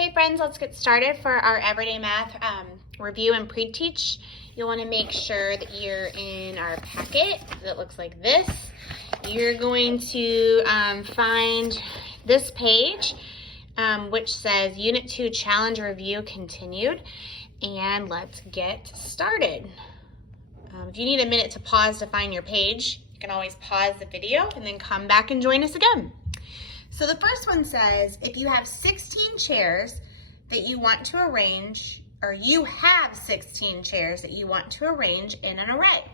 Okay friends, let's get started for our everyday math review and pre-teach. You'll want to make sure that you're in our packet that looks like this. You're going to find this page which says Unit 2 Challenge Review Continued, and let's get started. If you need a minute to pause to find your page, you can always pause the video and then come back and join us again. So the first one says, if you have 16 chairs that you want to arrange, or you have 16 chairs that you want to arrange in an array,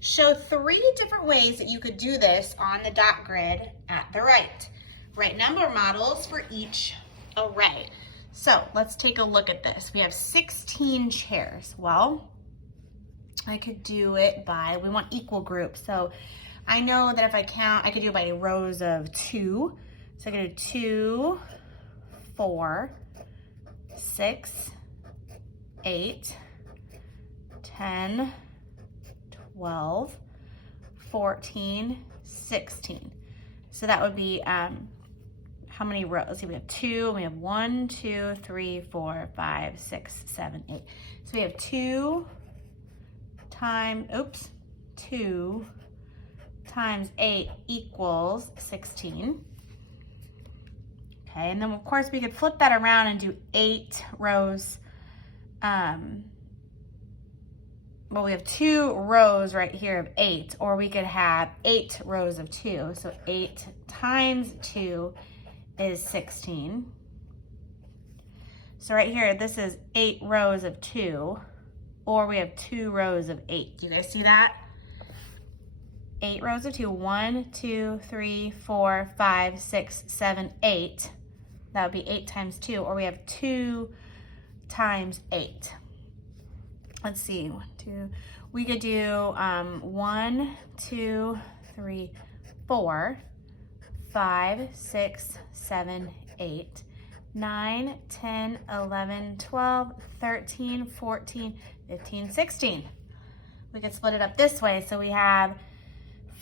show 3 different ways that you could do this on the dot grid at the right. Write number models for each array. So let's take a look at this. We have 16 chairs. Well, I could do it by, we want equal groups. So I know that if I count, I could do it by rows of 2. So I could do 2, 4, 6, 8, 10, 12, 14, 16. So that would be, how many rows? Let's see, we have 2, we have 1, 2, 3, 4, 5, 6, 7, 8. So we have 2 times 8 equals 16. Okay, and then of course we could flip that around and do 8 rows. Well, we have 2 rows right here of 8, or we could have 8 rows of 2. So 8 times 2 is 16. So right here, this is 8 rows of 2, or we have 2 rows of 8. Do you guys see that? 8 rows of 2, 1, 2, 3, 4, 5, 6, 7, 8. That would be 8 times 2, or we have 2 times 8. Let's see, 1, 2. We could do 1, 2, 3, 4, 5, 6, 7, 8, 9, 10, 11, 12, 13, 14, 15, 16. We could split it up this way. So we have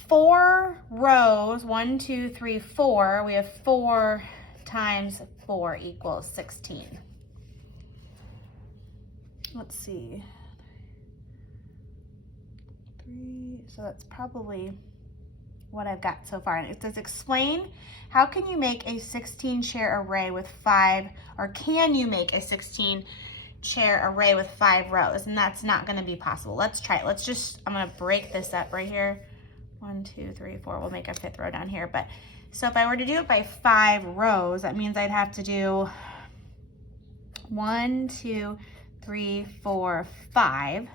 4 rows, 1, 2, 3, 4. We have 4 times 4 equals 16. Let's see. 3, so that's probably what I've got so far. And it says explain, how can you make a 16 chair array with 5, or can you make a 16 chair array with 5 rows? And that's not gonna be possible. Let's try it. I'm gonna break this up right here. 1, 2, 3, 4, we'll make a 5th row down here. But so if I were to do it by 5 rows, that means I'd have to do 1, 2, 3, 4, 5,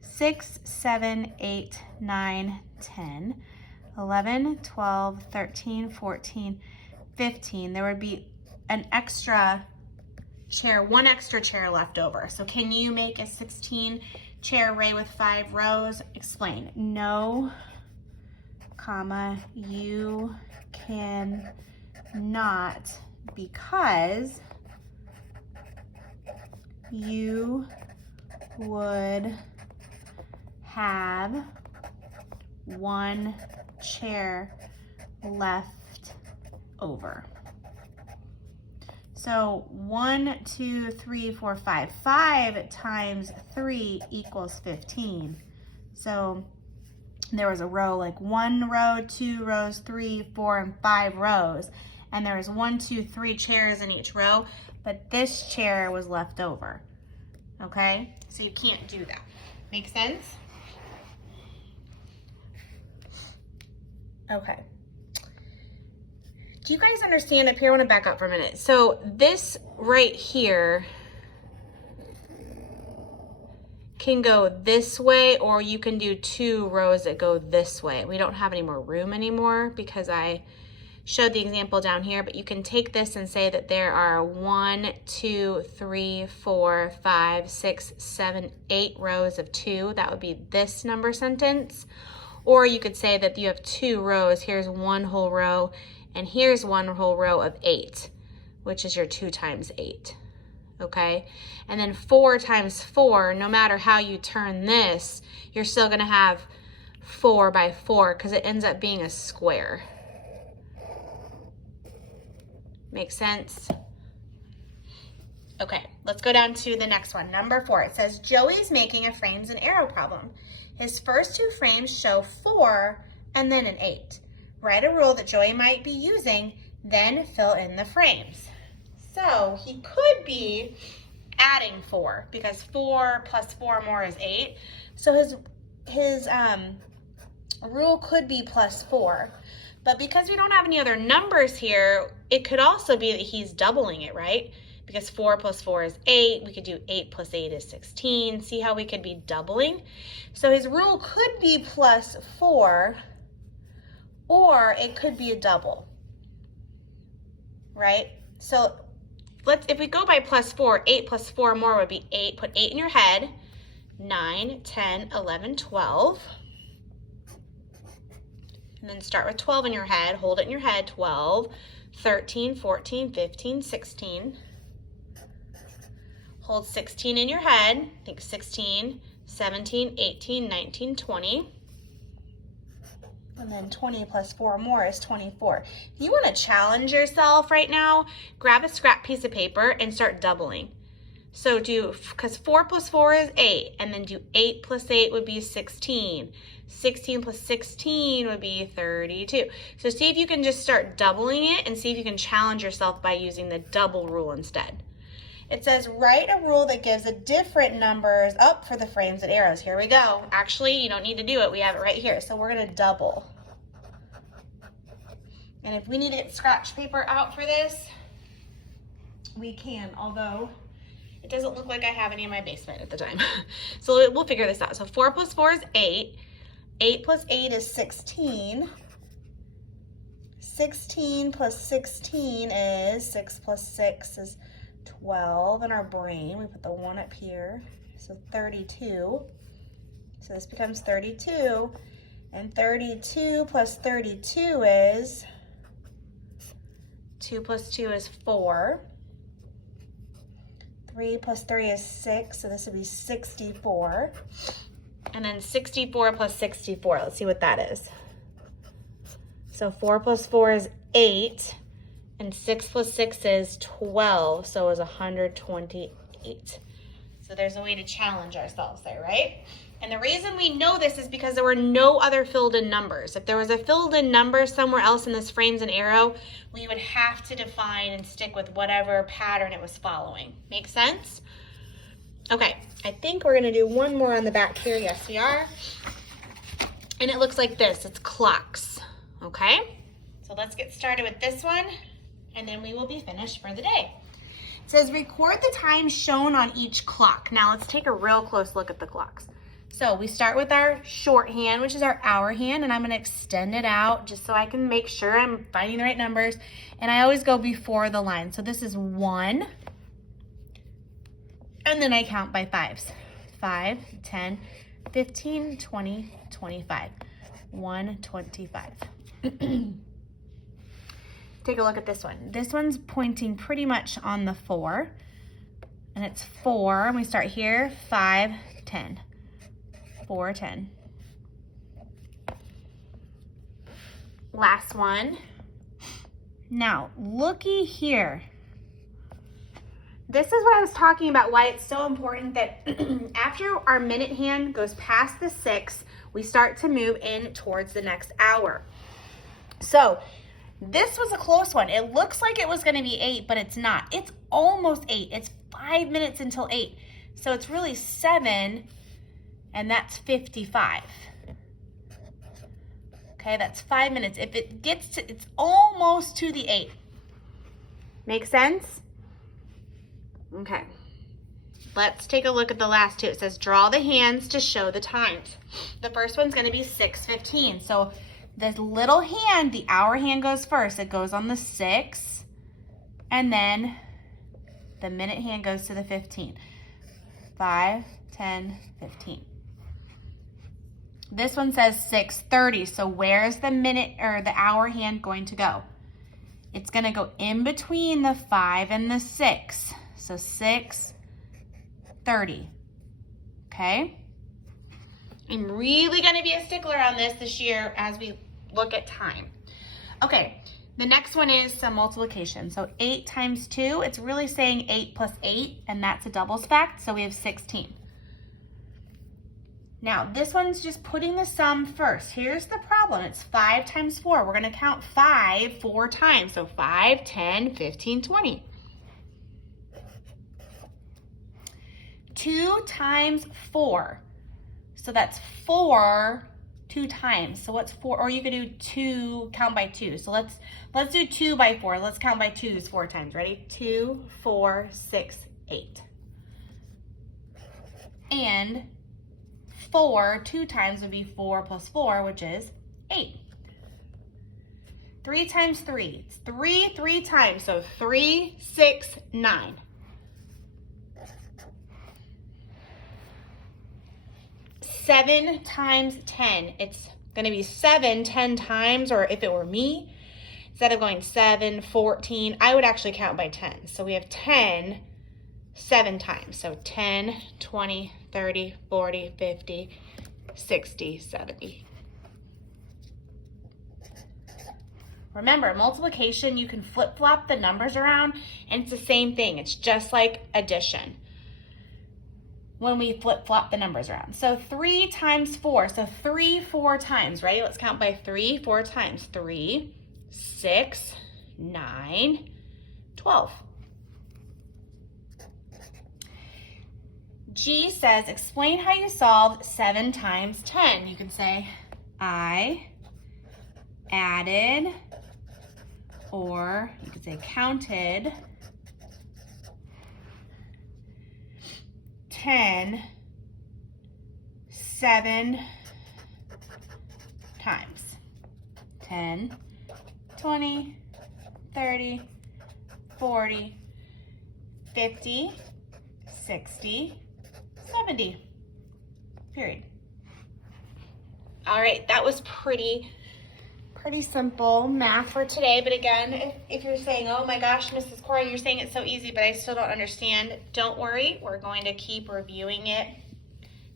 6, 7, 8, 9, 10, 11, 12, 13, 14, 15. There would be an extra chair, 1 extra chair left over. So can you make a 16 chair array with 5 rows? Explain. No, comma, you can not, because you would have 1 chair left over. So 1, 2, 3, 4, 5. 5 times 3 equals 15. So there was a row, like 1 row, 2 rows, 3, 4, and 5 rows. And there was 1, 2, 3 chairs in each row, but this chair was left over. Okay? So you can't do that. Make sense? Okay. Do you guys understand up here? I want to back up for a minute. So this right here can go this way, or you can do 2 rows that go this way. We don't have any more room anymore because I showed the example down here, but you can take this and say that there are 1, 2, 3, 4, 5, 6, 7, 8 rows of 2. That would be this number sentence. Or you could say that you have 2 rows. Here's 1 whole row, and here's 1 whole row of 8, which is your 2 times 8. Okay? And then 4 times 4, no matter how you turn this, you're still going to have 4 by 4 because it ends up being a square. Make sense? Okay, let's go down to the next one. Number 4, it says Joey's making a frames and arrow problem. His first 2 frames show 4 and then an 8. Write a rule that Joey might be using, then fill in the frames. So he could be adding 4 because 4 plus 4 more is 8. So his rule could be plus 4. But because we don't have any other numbers here, it could also be that he's doubling it, right? Because 4 plus 4 is 8. We could do 8 plus 8 is 16. See how we could be doubling? So his rule could be plus 4, or it could be a double, right? So if we go by plus 4, 8 plus 4 more would be 8. Put 8 in your head. 9, 10, 11, 12. And then start with 12 in your head. Hold it in your head. 12, 13, 14, 15, 16. Hold 16 in your head. Think 16, 17, 18, 19, 20. And then 20 plus 4 more is 24. If you want to challenge yourself right now, grab a scrap piece of paper and start doubling. So because 4 plus 4 is 8, and then do 8 plus 8 would be 16. 16 plus 16 would be 32. So see if you can just start doubling it and see if you can challenge yourself by using the double rule instead. It says write a rule that gives a different numbers up for the frames and arrows. Here we go. Actually, you don't need to do it. We have it right here. So we're going to double. And if we need to get scratch paper out for this, we can, although it doesn't look like I have any in my basement at the time. So we'll figure this out. So 4 plus 4 is 8. 8 plus 8 is 16. 16 plus 16 is 6 plus 6 is 12 in our brain. We put the 1 up here. So 32. So this becomes 32. And 32 plus 32 is 2 plus 2 is 4. 3 plus 3 is 6, so this would be 64. And then 64 plus 64, let's see what that is. So 4 plus 4 is 8, and 6 plus 6 is 12, so it was 128. So there's a way to challenge ourselves there, right? And the reason we know this is because there were no other filled in numbers. If there was a filled in number somewhere else in this frames and arrow, we would have to define and stick with whatever pattern it was following. Make sense? Okay, I think we're gonna do one more on the back here. Yes, we are. And it looks like this, it's clocks, okay? So let's get started with this one, and then we will be finished for the day. It says record the time shown on each clock. Now let's take a real close look at the clocks. So we start with our shorthand, which is our hour hand, and I'm gonna extend it out just so I can make sure I'm finding the right numbers. And I always go before the line. So this is 1, and then I count by 5s. 5, 10, 15, 20, 25. 125. Take a look at this one. This one's pointing pretty much on the 4, and it's 4, and we start here, 5, 10. 4, 10. Last one. Now, looky here. This is what I was talking about, why it's so important that after our minute hand goes past the 6, we start to move in towards the next hour. So this was a close one. It looks like it was going to be 8, but it's not. It's almost 8. It's 5 minutes until 8. So it's really 7, and that's 55. Okay, that's 5 minutes. If it gets to, it's almost to the 8. Make sense? Okay. Let's take a look at the last two. It says draw the hands to show the times. The first one's going to be 6:15. So the little hand, the hour hand goes first. It goes on the 6, and then the minute hand goes to the 15. 5, 10, 15. This one says 6:30. So where's the minute or the hour hand going to go? It's going to go in between the 5 and the 6. So 6:30. Okay? I'm really going to be a stickler on this year as we look at time. Okay, The next one is some multiplication. So 8 times 2, it's really saying 8 plus 8, and that's a doubles fact, so we have 16. Now, this one's just putting the sum first. Here's the problem. It's 5 times 4. We're going to count 5 4 times. So 5, 10, 15, 20. 2 times 4. So that's 4 2 times. So what's 4? Or you could do 2, count by 2. So let's do 2 by 4. Let's count by 2s 4 times. Ready? 2, 4, 6, 8. And 4 2 times would be 4 plus 4, which is 8. 3 times 3. It's 3 3 times. So 3, 6, 9. 7 times 10. It's going to be 7 10 times, or if it were me, instead of going 7, 14, I would actually count by 10. So we have 10 7 times. So 10, 20, 30, 40, 50, 60, 70. Remember, multiplication, you can flip-flop the numbers around, and it's the same thing. It's just like addition when we flip-flop the numbers around. So 3 times 4. So 3 4 times. Ready? Let's count by 3 4 times. 3, 6, 9, 12. G says, explain how you solved 7 times 10. You can say, I added, or you could say counted 10 7 times. 10, 20, 30, 40, 50, 60, 70. Period. All right, that was pretty simple math for today. But again, if you're saying, oh my gosh, Mrs. Cohron, you're saying it's so easy, but I still don't understand, don't worry. We're going to keep reviewing it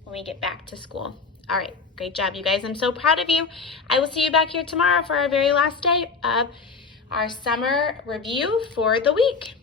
when we get back to school. All right, great job, you guys. I'm so proud of you. I will see you back here tomorrow for our very last day of our summer review for the week.